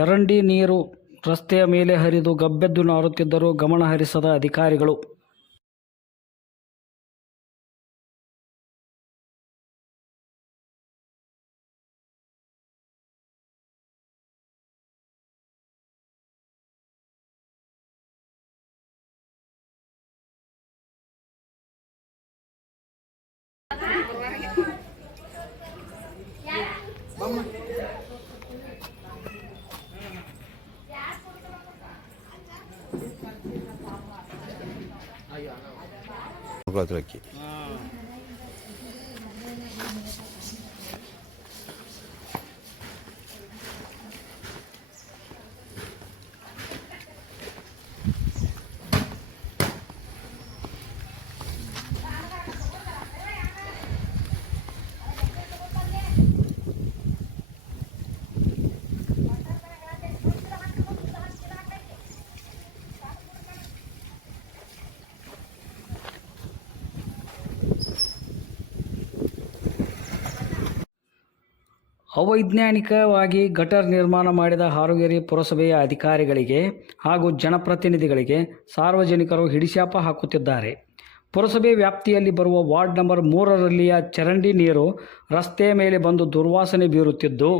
ಚರಂಡಿ ನೀರು ರಸ್ತೆಯ ಮೇಲೆ ಹರಿದು ಗಬ್ಬೆದ್ದು ನಾರುತ್ತಿದ್ದರೂ ಗಮನ ಹರಿಸದ ಅಧಿಕಾರಿಗಳು. ಅವೈಜ್ಞಾನಿಕವಾಗಿ ಗಟರ್ ನಿರ್ಮಾಣ ಮಾಡಿದ ಹಾರುಗೇರಿ ಪುರಸಭೆಯ ಅಧಿಕಾರಿಗಳಿಗೆ ಹಾಗೂ ಜನಪ್ರತಿನಿಧಿಗಳಿಗೆ ಸಾರ್ವಜನಿಕರು ಹಿಡಿಶಾಪ ಹಾಕುತ್ತಿದ್ದಾರೆ. ಪುರಸಭೆ ವ್ಯಾಪ್ತಿಯಲ್ಲಿ ಬರುವ ವಾರ್ಡ್ ನಂಬರ್ 3ರಲ್ಲಿಯ ಚರಂಡಿ ನೀರು ರಸ್ತೆಯ ಮೇಲೆ ಬಂದು ದುರ್ವಾಸನೆ ಬೀರುತ್ತಿದ್ದು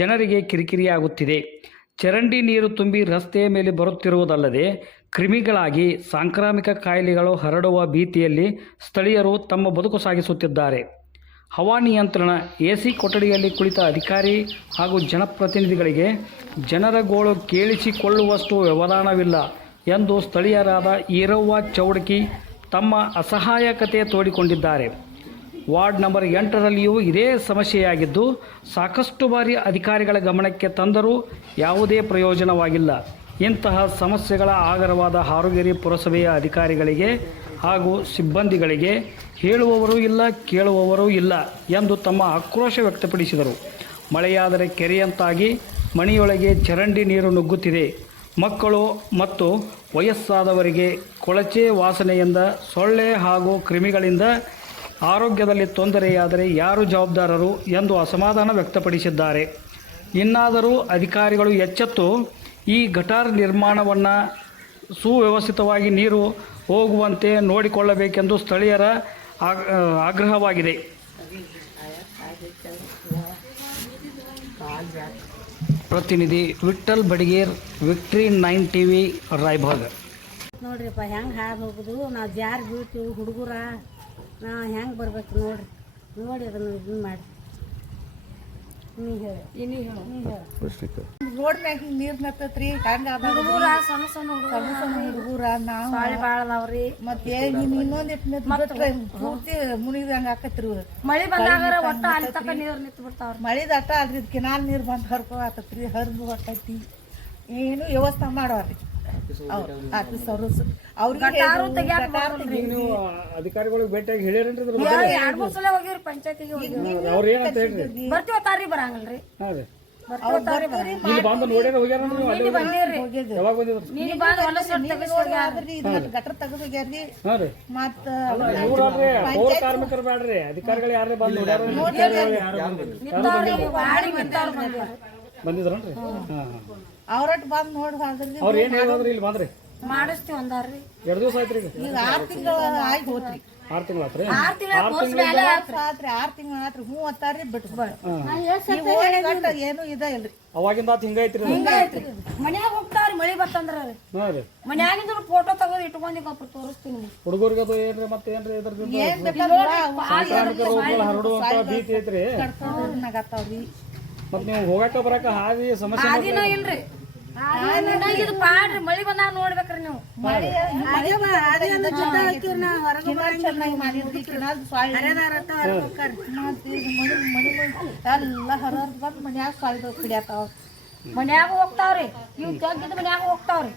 ಜನರಿಗೆ ಕಿರಿಕಿರಿಯಾಗುತ್ತಿದೆ. ಚರಂಡಿ ನೀರು ತುಂಬಿ ರಸ್ತೆಯ ಮೇಲೆ ಬರುತ್ತಿರುವುದಲ್ಲದೆ ಕ್ರಿಮಿಗಳಾಗಿ ಸಾಂಕ್ರಾಮಿಕ ಕಾಯಿಲೆಗಳು ಹರಡುವ ಭೀತಿಯಲ್ಲಿ ಸ್ಥಳೀಯರು ತಮ್ಮ ಬದುಕು ಸಾಗಿಸುತ್ತಿದ್ದಾರೆ. ಹವಾನಿಯಂತ್ರಣ ಎಸಿ ಕೊಠಡಿಯಲ್ಲಿ ಕುಳಿತ ಅಧಿಕಾರಿ ಹಾಗೂ ಜನಪ್ರತಿನಿಧಿಗಳಿಗೆ ಜನರ ಗೋಳು ಕೇಳಿಸಿಕೊಳ್ಳುವಷ್ಟು ವ್ಯವಧಾನವಿಲ್ಲ ಎಂದು ಸ್ಥಳೀಯರಾದ ಈರವ್ವ ಚೌಡಕಿ ತಮ್ಮ ಅಸಹಾಯಕತೆ ತೋಡಿಕೊಂಡಿದ್ದಾರೆ. ವಾರ್ಡ್ ನಂಬರ್ 8ರಲ್ಲಿಯೂ ಇದೇ ಸಮಸ್ಯೆಯಾಗಿದ್ದು ಸಾಕಷ್ಟು ಬಾರಿ ಅಧಿಕಾರಿಗಳ ಗಮನಕ್ಕೆ ತಂದರೂ ಯಾವುದೇ ಪ್ರಯೋಜನವಾಗಿಲ್ಲ. ಇಂತಹ ಸಮಸ್ಯೆಗಳ ಆಗರವಾದ ಹಾರುಗೇರಿ ಪುರಸಭೆಯ ಅಧಿಕಾರಿಗಳಿಗೆ ಹಾಗೂ ಸಿಬ್ಬಂದಿಗಳಿಗೆ ಹೇಳುವವರೂ ಇಲ್ಲ, ಕೇಳುವವರೂ ಇಲ್ಲ ಎಂದು ತಮ್ಮ ಆಕ್ರೋಶ ವ್ಯಕ್ತಪಡಿಸಿದರು. ಮಳೆಯಾದರೆ ಕೆರೆಯಂತಾಗಿ ಮನೆಯೊಳಗೆ ಚರಂಡಿ ನೀರು ನುಗ್ಗುತ್ತಿದೆ. ಮಕ್ಕಳು ಮತ್ತು ವಯಸ್ಸಾದವರಿಗೆ ಕೊಳಚೆ ವಾಸನೆಯಿಂದ ಸೊಳ್ಳೆ ಹಾಗೂ ಕ್ರಿಮಿಗಳಿಂದ ಆರೋಗ್ಯದಲ್ಲಿ ತೊಂದರೆಯಾದರೆ ಯಾರು ಜವಾಬ್ದಾರರು ಎಂದು ಅಸಮಾಧಾನ ವ್ಯಕ್ತಪಡಿಸಿದ್ದಾರೆ. ಇನ್ನಾದರೂ ಅಧಿಕಾರಿಗಳು ಎಚ್ಚೆತ್ತು ಈ ಗಟಾರ್ ನಿರ್ಮಾಣವನ್ನು ಸುವ್ಯವಸ್ಥಿತವಾಗಿ ನೀರು ಹೋಗುವಂತೆ ನೋಡಿಕೊಳ್ಳಬೇಕೆಂದು ಸ್ಥಳೀಯರ ಆಗ್ರಹವಾಗಿದೆ. ಪ್ರತಿನಿಧಿ ವಿಠ್ಠಲ್ ಬಡಿಗೇರ್, ವಿಕ್ಟ್ರಿ 9 TV, ರಾಯಭಾಗ. ನೋಡ್ರಿಪ್ಪ ಹೆಂಗೆ ಹಾದು ಹೋಗೋದು, ನಾವು ಜಾರಿ ಬೀಳ್ತೀವಿ ಹುಡುಗರ, ನಾವು ಹೆಂಗೆ ಬರ್ಬೇಕು ನೋಡಿ ಅದನ್ನು ಇದನ್ನು ಮಾಡಿ ರೋಡ್ ಮ್ಯಾಗ ನೀರ್ ನತ್ತತ್ರಿ ಹುಡುಗರ ಸಣ್ಣ ಸಣ್ಣ ಹುಡುಗರ ನಾವು ಭಾಳ ಅದಾವ್ರಿ. ಮತ್ತೆ ಇನ್ನೊಂದಿಟ್ಟು ಪೂರ್ತಿ ಮುನಿದಂಗ ಆಕತ್ರಿ. ಮಳಿ ಬಂದಾಗ ಒಟ್ಟ ಅಲ್ಲಿ ತಕ್ಕ ನೀರು ನಿಂತು ಬಿಡ್ತಾವ್ರಿ. ಮಳಿದ ಅಟ್ಟ ಅಲ್ರಿ ಕೆನಾಲ್ ನೀರ್ ಬಂದು ಹರ್ಕೊ ಆತತ್ರಿ, ಹರಿದು ಹೊಟ್ಟೈತಿ. ಏನು ವ್ಯವಸ್ಥೆ ಮಾಡೋರಿ ಅಧಿಕಾರಿಗಳಿಗೆ ಭೇಟಿಯಾಗಿ ಹೇಳಿರೇನ್ರಿ? ಹೋಗಿವ್ರಿ ಪಂಚಾಯತಿಗೆ ಬರ್ತೀವತ್ತಾರಿ ಬರಂಗಲ್ರಿ. ಗಟರ್ ತೆಗೆದು ಹೋಗ್ಯಾರ್ರಿ. ಮತ್ತ ಕಾರ್ಮಿಕರು ಬ್ಯಾಡ್ರಿ, ಅಧಿಕಾರಿಗಳು ಯಾರೇ ಬಂದು ಬಂದಿದ್ರನ್ರಿ? ಅವ್ರಟ್ ಬಂದ್ ನೋಡಿ ಅವ್ರ ಏನ್ ಹೇಳಿದ್ರಿ? ಇಲ್ಲಿ ಬಂದ್ರಿ ಮಾಡಿಸ್ತೀವಿ ಅಂದಾರ್ರಿ. 2 ದಿವಸ ಆಯ್ತ್ರಿ. ಈಗ 6 ತಿಂಗಳು ಆಯ್ತು ಹೋತ್ರಿ. 6 ತಿಂಗಳು ಆತ್ರಿ. 6 ತಿಂಗಳು ಆತ್ರಿ. ಹ್ಞೂ ಅತ್ತಾರ್ರಿ ಬಿಟ್ಟು ಏನು ಇದ ಇಲ್ರಿ. ಅವಾಗಿಂದ ಹಿಂಗೈತ್ರಿ. ಮನ್ಯಾಗ ಹೋಗ್ತಾವ್ರಿ ಮಳಿ ಬರ್ತಂದ್ರ ಮನ್ಯಾಗಿಂದ ಫೋಟೋ ತಗೋದು ಇಟ್ಕೊಂಡಿ ತೋರಿಸ್ತೀನಿ. ಹುಡುಗರಿಗೆ ಅದು ಏನ್ರಿ ಮತ್ತೆ ಏನ್ರಿ ಹರಡುವಂತ ಭೀತಿ ಐತ್ರಿ. ಮತ್ ನೀವು ಹೋಗಾಕ ಬರಾಕ ಹಾದಿ ಸಮಸ್ಯೆ ಇಲ್ರಿ. ಇದು ಪಾಡ್ರಿ ಮಳಿ ಬಂದಾಗ ನೋಡ್ಬೇಕ್ರಿ ನೀವು. ಮನ್ಯಾಗ ಹೋಗ್ತಾವ್ರಿ, ಇವ್ ತೆಗ್ಗಿದ್ ಮನ್ಯಾಗ ಹೋಗ್ತಾವ್ರಿ.